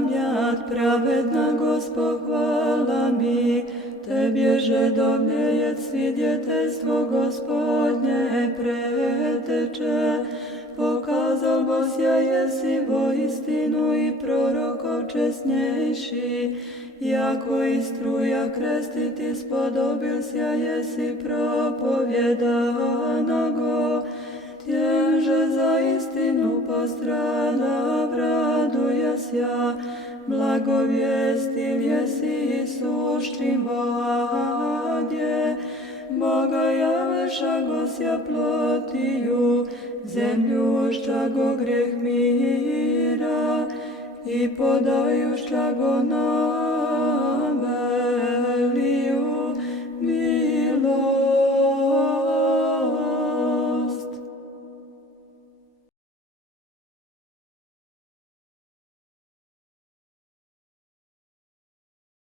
pamjat, pravedna Gospod, hvala mi. Tebježe dobljejec svidjeteljstvo Gospodnje preteče. Pokazal Bosja jesi vo istinu i prorokov česnjejši. Jako i struja krestiti spodobil sja jesi propovjedanago. Tjenže za istinu postrada raduje sja. Blagovjestil jesi suščim voadje. Boga javeša gosja plotiju, zemljušća greh mira i podajušća na veliju milost.